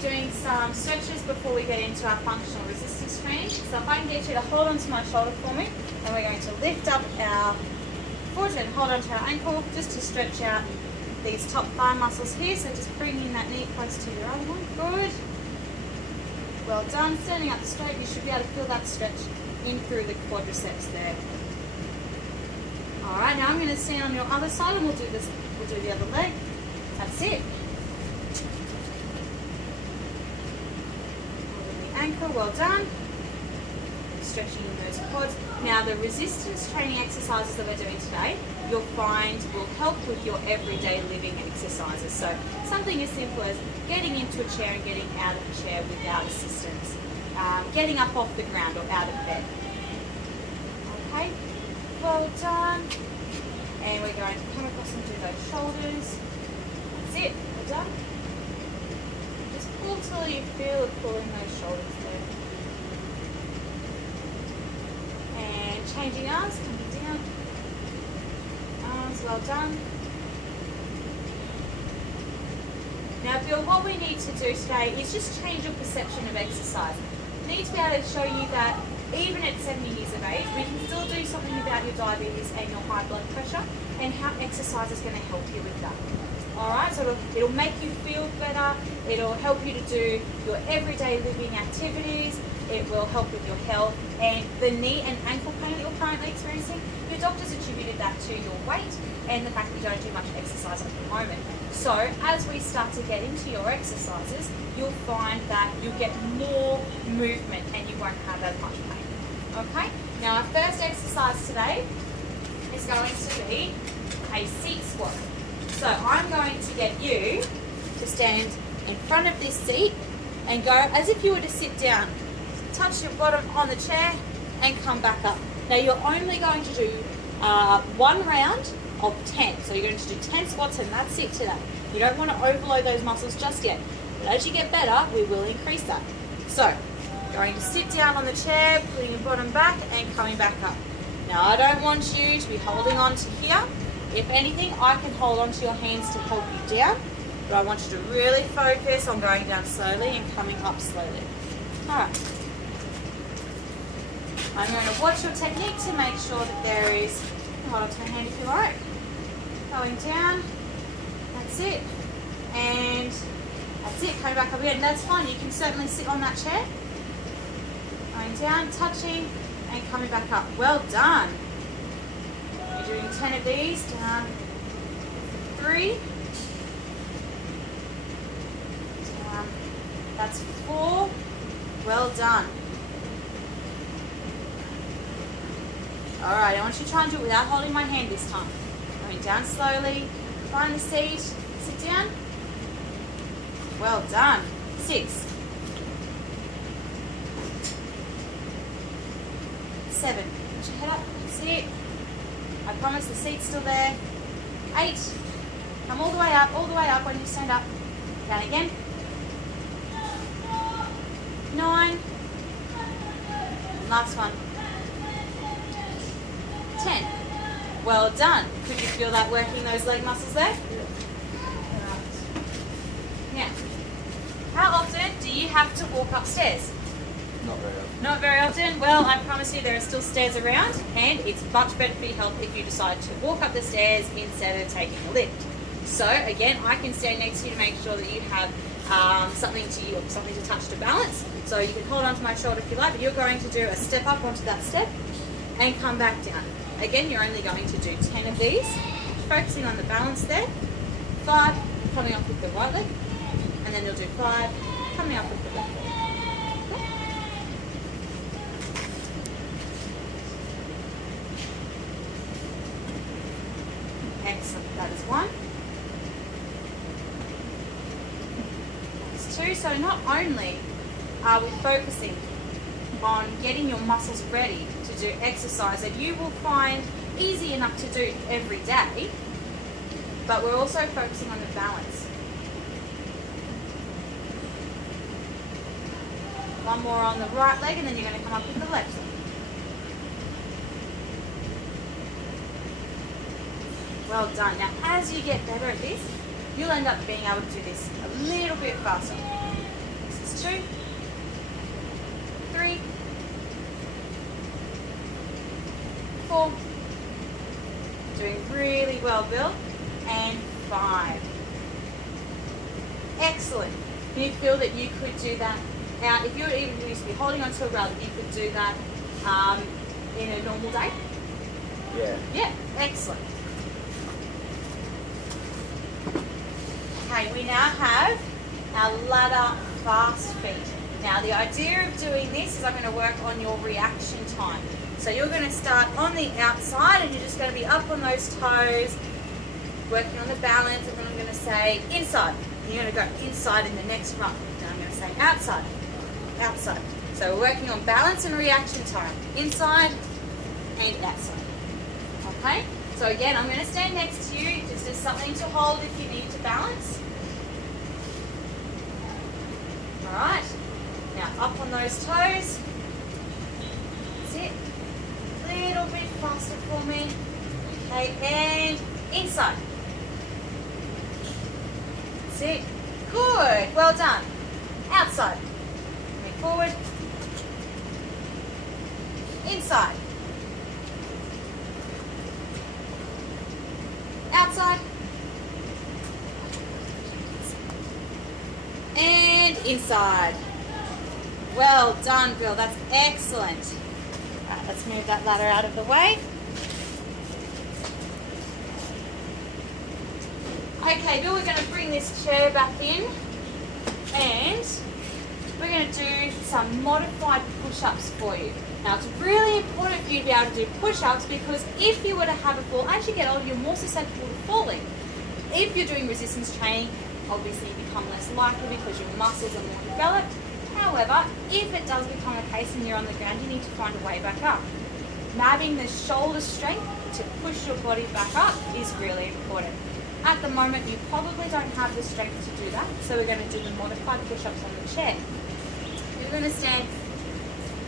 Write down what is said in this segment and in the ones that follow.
doing some stretches before we get into our functional resistance training. So if I can get you to hold onto my shoulder for me, and we're going to lift up our foot and hold onto our ankle just to stretch out these top thigh muscles here. So just bringing that knee close to your other one. Good. Well done. Standing up straight, you should be able to feel that stretch in through the quadriceps there. All right, now I'm going to stand on your other side and we'll do this. We'll do the other leg. That's it. Holding the ankle, well done. Stretching those quads. Now the resistance training exercises that we're doing today, you'll find will help with your everyday living exercises. So something as simple as getting into a chair and getting out of the chair without assistance. Getting up off the ground or out of bed. Okay, well done. And we're going to come across and do those shoulders. That's it, well done. Just pull till you feel it pulling those shoulders there. And changing arms, coming down. Arms, well done. Now, Bill, what we need to do today is just change your perception of exercise. We need to be able to show you that even at 70 years of age, we can still do something about your diabetes and your high blood pressure, and how exercise is going to help you with that. Alright, so it'll make you feel better, it'll help you to do your everyday living activities, it will help with your health, and the knee and ankle pain that you're currently experiencing, your doctors attributed that to your weight and the fact that you don't do much exercise at the moment. So as we start to get into your exercises, you'll find that you'll get more movement and you won't have as much pain. Okay, now our first exercise today is going to be a seat squat. So I'm going to get you to stand in front of this seat and go as if you were to sit down. Touch your bottom on the chair and come back up. Now you're only going to do one round of 10. So you're going to do 10 squats and that's it today. You don't want to overload those muscles just yet. But as you get better, we will increase that. So, going to sit down on the chair, putting your bottom back and coming back up. Now I don't want you to be holding on to here. If anything, I can hold onto your hands to help you down. But I want you to really focus on going down slowly and coming up slowly. Alright. I'm going to watch your technique to make sure that there is, hold on to my hand if you like, going down, that's it, and that's it, coming back up again. That's fine, you can certainly sit on that chair, going down, touching, and coming back up. Well done. You're doing 10 of these, down 3, down, that's 4, well done. Alright, I want you to try and do it without holding my hand this time. Going down slowly, find the seat, sit down. Well done. 6, 7, put your head up, that's it. I promise the seat's still there. 8, come all the way up when you stand up. Down again. 9, last one. 10. Well done. Could you feel that working those leg muscles there? Now, how often do you have to walk upstairs? Not very often. Not very often. Well, I promise you there are still stairs around, and it's much better for your health if you decide to walk up the stairs instead of taking a lift. So again, I can stand next to you to make sure that you have something to touch to balance. So you can hold onto my shoulder if you like, but you're going to do a step up onto that step and come back down. Again, you're only going to do 10 of these, focusing on the balance there. 5, coming up with the right leg, and then you'll do 5, coming up with the left leg. Excellent, that is 1. That's 2. So not only are we focusing on getting your muscles ready to do exercise that you will find easy enough to do every day, but we're also focusing on the balance. 1 more on the right leg and then you're going to come up with the left leg. Well done. Now as you get better at this, you'll end up being able to do this a little bit faster. 2, 3, 4. Doing really well, Bill. And 5. Excellent. Can you feel that you could do that? Now, if you were even used to be holding onto a rug, you could do that in a normal day? Yeah. Yeah, excellent. Okay, we now have our ladder fast feet. Now, the idea of doing this is I'm going to work on your reaction time. So you're going to start on the outside and you're just going to be up on those toes, working on the balance, and then I'm going to say inside. And you're going to go inside in the next run. Then I'm going to say outside, outside. So we're working on balance and reaction time. Inside and outside. Okay? So again, I'm going to stand next to you just as something to hold if you need to balance. Alright. Now up on those toes. That's it. A little bit faster for me. Okay, and inside. That's it. Good. Well done. Outside. Move forward. Inside. Outside. And inside. Well done, Bill. That's excellent. Right, let's move that ladder out of the way. Okay, Bill, we're going to bring this chair back in and we're going to do some modified push-ups for you. Now, it's really important for you to be able to do push-ups because if you were to have a fall, as you get older, you're more susceptible to falling. If you're doing resistance training, obviously you become less likely because your muscles are more developed. However, if it does become a case and you're on the ground, you need to find a way back up. Having the shoulder strength to push your body back up is really important. At the moment, you probably don't have the strength to do that, so we're going to do the modified push-ups on the chair. You're going to stand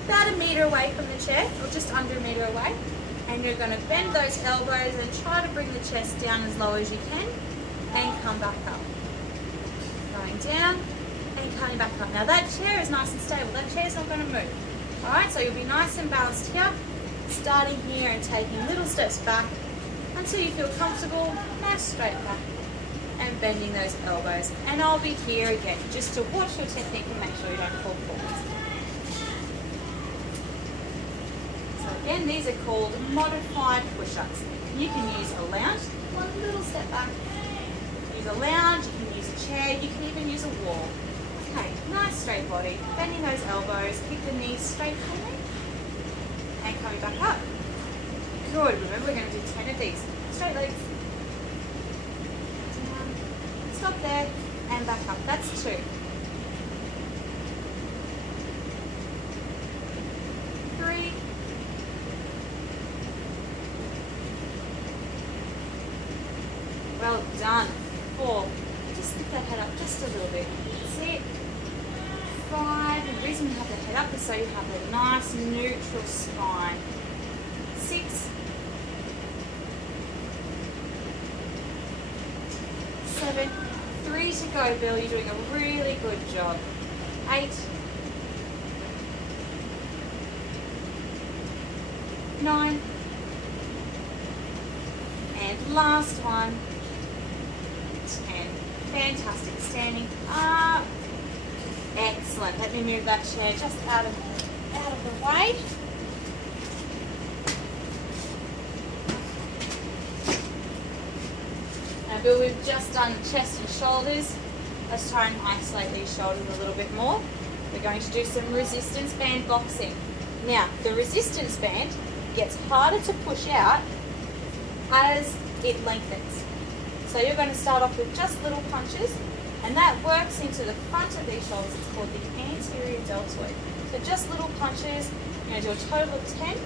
about 1 metre away from the chair, or just under 1 metre away, and you're going to bend those elbows and try to bring the chest down as low as you can, and come back up. Going down, and coming back up. Now that chair is nice and stable, that chair's not going to move. Alright, so you'll be nice and balanced here, starting here and taking little steps back until you feel comfortable, now straight back and bending those elbows. And I'll be here again just to watch your technique and make sure you don't fall forwards. So again, these are called modified push-ups. You can use a lounge, one little step back. Use a lounge, you can use a chair, you can even use a wall. Okay, nice straight body, bending those elbows, keep the knees straight for me, and coming back up. Good, remember we're going to do 10 of these. Straight legs. Down. Stop there, and back up. That's 2. 3. 'Well done. 4. Just lift that head up just a little bit. That's it. 5. And the reason you have the head up is so you have a nice neutral spine. 6. 7. 3 to go, Bill. You're doing a really good job. 8. 9. And last one. 10. Fantastic. Standing up. Excellent. Let me move that chair just out of the way. Now, Bill, we've just done chest and shoulders. Let's try and isolate these shoulders a little bit more. We're going to do some resistance band boxing. Now, the resistance band gets harder to push out as it lengthens. So you're going to start off with just little punches, and that works into the front of these shoulders. It's called the anterior deltoid. So just little punches. We're going to do a total of 10,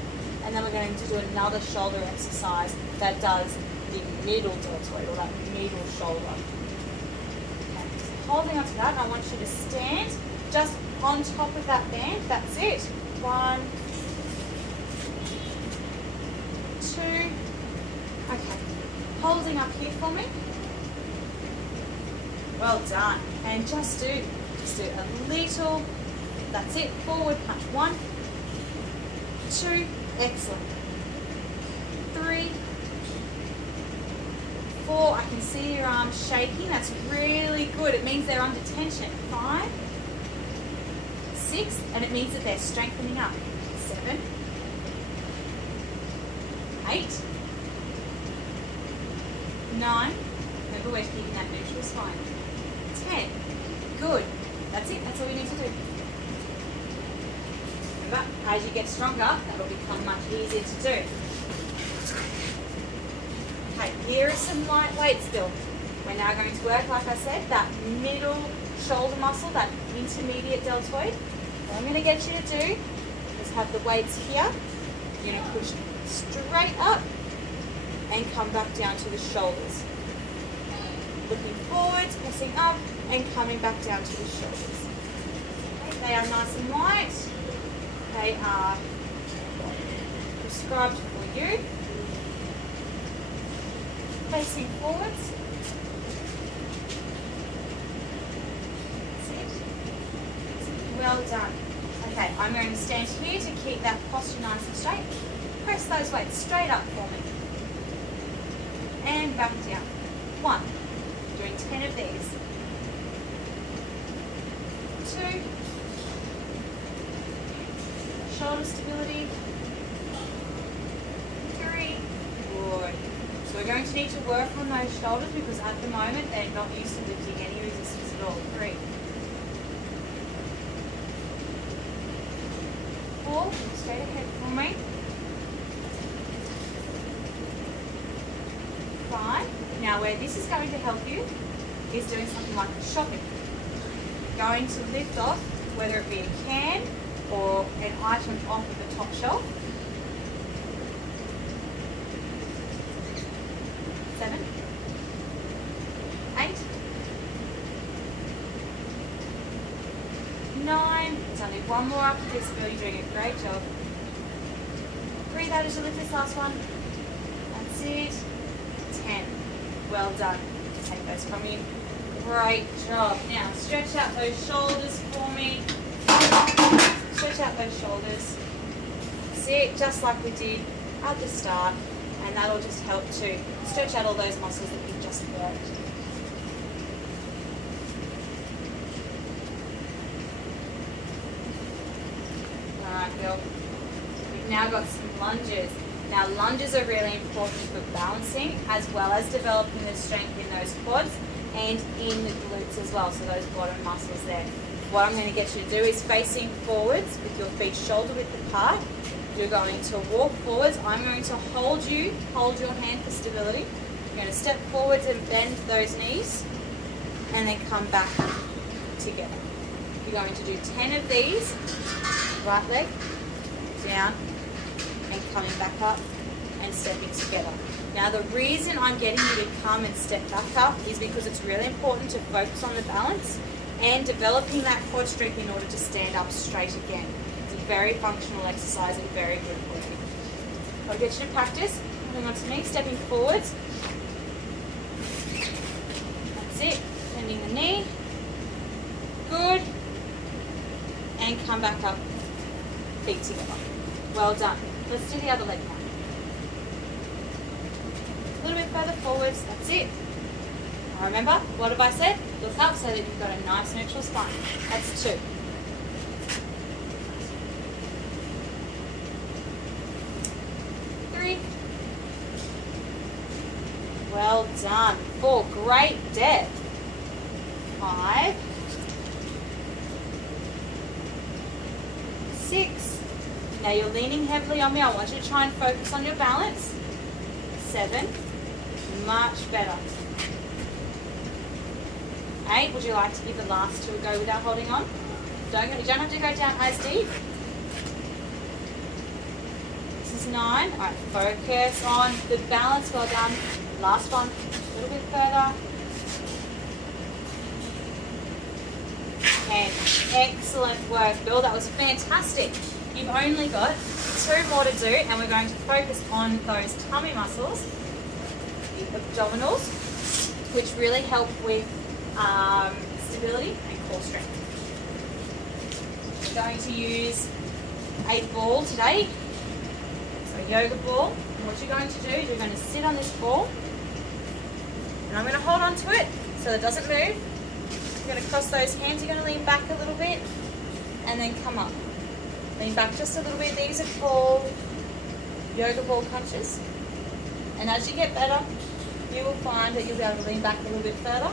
and then we're going to do another shoulder exercise that does the middle deltoid, or that middle shoulder. Okay, so holding onto that, and I want you to stand just on top of that band. That's it. 1, 2. Okay, holding up here for me. Well done. And just do Just do a little, that's it, forward punch. 1, 2, excellent. 3, 4, I can see your arms shaking, that's really good. It means they're under tension. 5, 6, and it means that they're strengthening up. 7, 8, 9, remember we're keeping that neutral spine. 10, good. That's it, that's all we need to do. Remember, as you get stronger, that'll become much easier to do. Okay, here is some light weights still. We're now going to work, like I said, that middle shoulder muscle, that intermediate deltoid. What I'm going to get you to do is have the weights here. You're going to push straight up and come back down to the shoulders. Looking forwards, pressing up, and coming back down to the shoulders. Okay, they are nice and light. They are prescribed for you. Facing forwards. Sit. Well done. Okay, I'm going to stand here to keep that posture nice and straight. Press those weights straight up for me. And back down. 1. Doing 10 of these. 2. Shoulder stability. 3. Good. So we're going to need to work on those shoulders because at the moment they're not used to lifting any resistance at all. 3. 4. Straight ahead for me. 5. Now where this is going to help you is doing something like shopping. Going to lift off, whether it be a can or an item off of the top shelf. 7, 8, 9. There's only one more after this, Bill. You're doing a great job. Breathe out as you lift this last one. That's it. 10. Well done. Take those from you. Great job. Now stretch out those shoulders for me. Stretch out those shoulders. See it just like we did at the start, and that'll just help to stretch out all those muscles that we've just worked. Alright, Bill. We've now got some lunges. Now lunges are really important for balancing as well as developing the strength in those quads and in the glutes as well, so those bottom muscles there. What I'm going to get you to do is facing forwards with your feet shoulder width apart. You're going to walk forwards. I'm going to hold your hand for stability. You're going to step forwards and bend those knees and then come back together. You're going to do 10 of these. Right leg down and coming back up and stepping together. Now the reason I'm getting you to come and step back up is because it's really important to focus on the balance and developing that quad strength in order to stand up straight again. It's a very functional exercise and very good for you. I'll get you to practice. Holding on to me, stepping forwards. That's it. Bending the knee. Good. And come back up. Feet together. Well done. Let's do the other leg now. A little bit further forwards. That's it. Now remember, what have I said? Look up so that you've got a nice neutral spine. That's 2. 3. Well done. 4. Great depth. 5. 6. Now you're leaning heavily on me. I want you to try and focus on your balance. 7. Much better. 8. Would you like to give the last 2 a go without holding on? You don't have to go down as deep. This is 9. All right, focus on the balance. Well done. Last one. A little bit further. 10. Excellent work, Bill. That was fantastic. You've only got 2 more to do, and we're going to focus on those tummy muscles, the abdominals, which really help with stability and core strength. going to use a ball today, so a yoga ball. And what you're going to do is you're going to sit on this ball, and I'm going to hold on to it so it doesn't move. You're going to cross those hands, you're going to lean back a little bit, and then come up. Lean back just a little bit. These are called yoga ball crunches. And as you get better, you will find that you'll be able to lean back a little bit further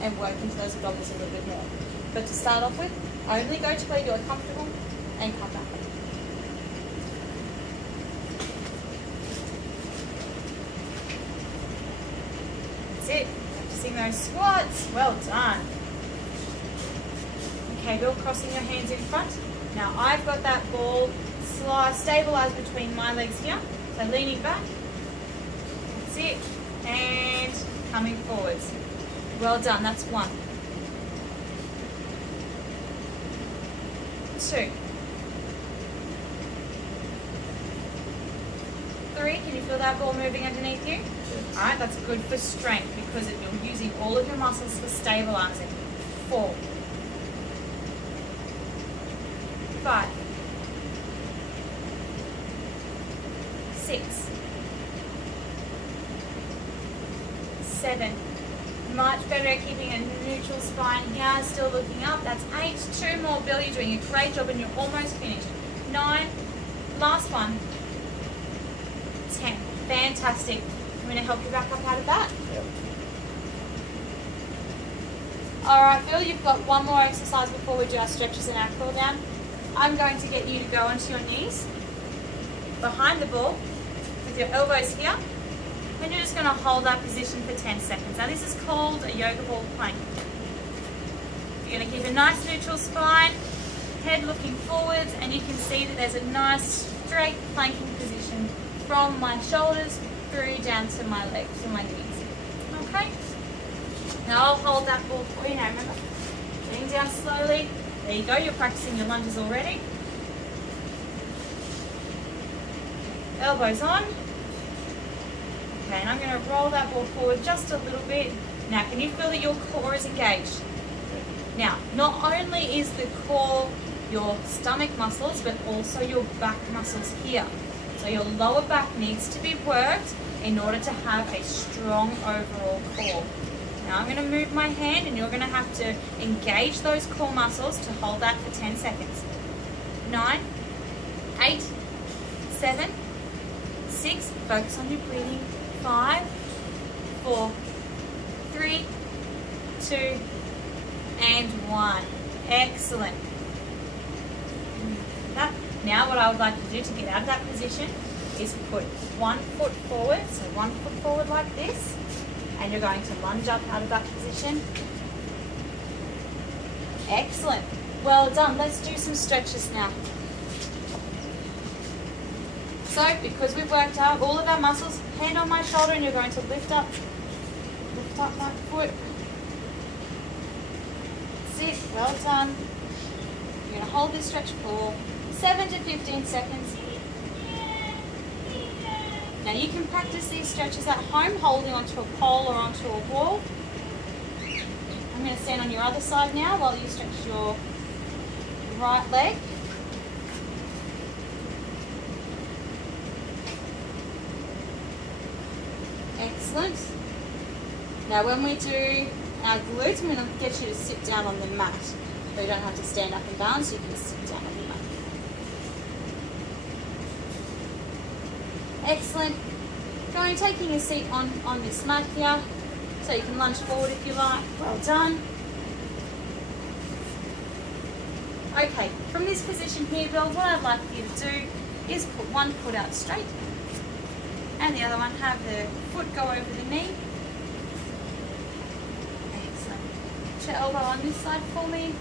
and work into those abdominals a little bit more. But to start off with, only go to where you're comfortable and come back. That's it. Practicing those squats. Well done. Okay, Bill, crossing your hands in front. Now I've got that ball stabilised between my legs here. So leaning back. That's it. And coming forwards. Well done, that's 1. 2. 3, can you feel that ball moving underneath you? Alright, that's good for strength because you're using all of your muscles for stabilising. 4. 5. 6. 7. Much better at keeping a neutral spine here, still looking up. That's 8. 2 more, Bill. You're doing a great job and you're almost finished. 9. Last one. 10. Fantastic. I'm going to help you back up out of that. Yep. Alright, Bill, you've got one more exercise before we do our stretches and our cool down. I'm going to get you to go onto your knees, behind the ball, with your elbows here. And you're just going to hold that position for 10 seconds. Now this is called a yoga ball plank. You're going to keep a nice neutral spine, head looking forwards, and you can see that there's a nice straight planking position from my shoulders through down to my legs, to my knees. Okay? Now I'll hold that ball for you. Now remember, getting down slowly. There you go, you're practicing your lunges already. Elbows on. Okay, and I'm going to roll that ball forward just a little bit. Now, can you feel that your core is engaged? Now, not only is the core your stomach muscles, but also your back muscles here. So your lower back needs to be worked in order to have a strong overall core. Now I'm going to move my hand and you're going to have to engage those core muscles to hold that for 10 seconds. 9, 8, 7, 6, focus on your breathing. 5, 4, 3, 2, and 1. Excellent. Now what I would like to do to get out of that position is put 1 foot forward, so 1 foot forward like this, and you're going to lunge up out of that position. Excellent. Well done. Let's do some stretches now. So, because we've worked out all of our muscles, hand on my shoulder and you're going to lift up my foot. That's it. Well done. You're going to hold this stretch for 7 to 15 seconds. Now you can practice these stretches at home, holding onto a pole or onto a wall. I'm going to stand on your other side now while you stretch your right leg. Excellent. Now when we do our glutes, I'm going to get you to sit down on the mat. So you don't have to stand up and down, so you can sit down on the mat. Excellent. Going, taking a seat on this mat here, so you can lunge forward if you like. Well done. Okay, from this position here, Bill, what I'd like you to do is put one foot out straight and the other one have the foot go over the knee. Excellent. Put your elbow on this side for me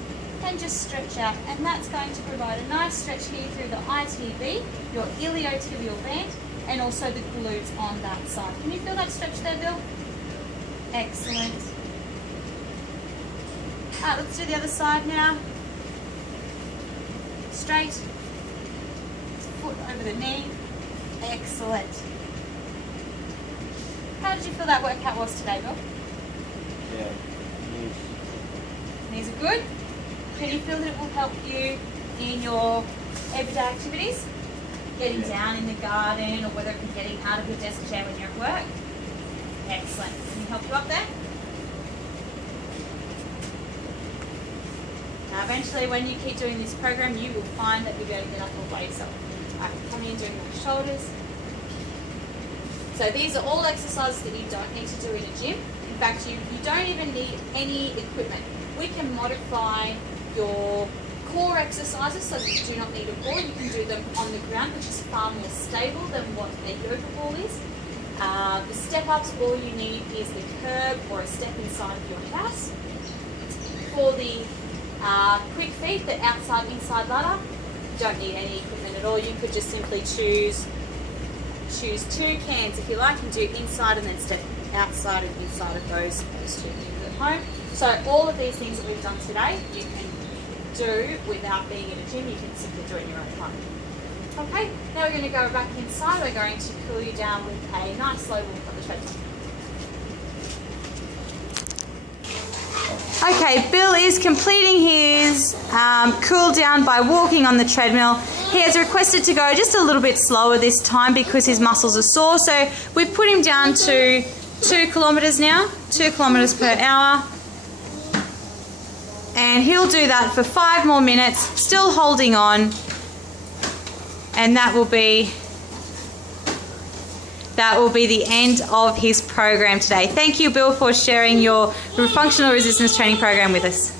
and just stretch out, and that's going to provide a nice stretch here through the ITB, your iliotibial band, and also the glutes on that side. Can you feel that stretch there, Bill? Excellent. Alright, let's do the other side now. Straight, foot over the knee. Excellent. How did you feel that workout was today, Bill? Yeah. Knees are good. Can you feel that it will help you in your everyday activities? Getting down in the garden, or whether it be getting out of your desk chair when you're at work? Excellent. Can we help you up there? Now eventually when you keep doing this program, you will find that you'll be able to get up all by yourself. Alright, come in doing my shoulders. So these are all exercises that you don't need to do in a gym. In fact, you don't even need any equipment. We can modify your core exercises so that you do not need a ball. You can do them on the ground, which is far more stable than what a yoga ball is. The step-ups, all you need is the curb or a step inside of your house. For the quick feet, the outside-inside ladder, you don't need any equipment at all. You could just simply choose 2 cans if you like, and do inside and then step outside and inside of those 2 things at home. So all of these things that we've done today, you can do without being in a gym. You can simply do it in your own home. Okay, now we're going to go back inside. We're going to cool you down with a nice slow walk on the treadmill. Okay, Bill is completing his cool down by walking on the treadmill. He has requested to go just a little bit slower this time because his muscles are sore. So we've put him down to 2 kilometres now, 2 kilometres per hour. And he'll do that for 5 more minutes, still holding on. And that will be the end of his program today. Thank you, Bill, for sharing your functional resistance training program with us.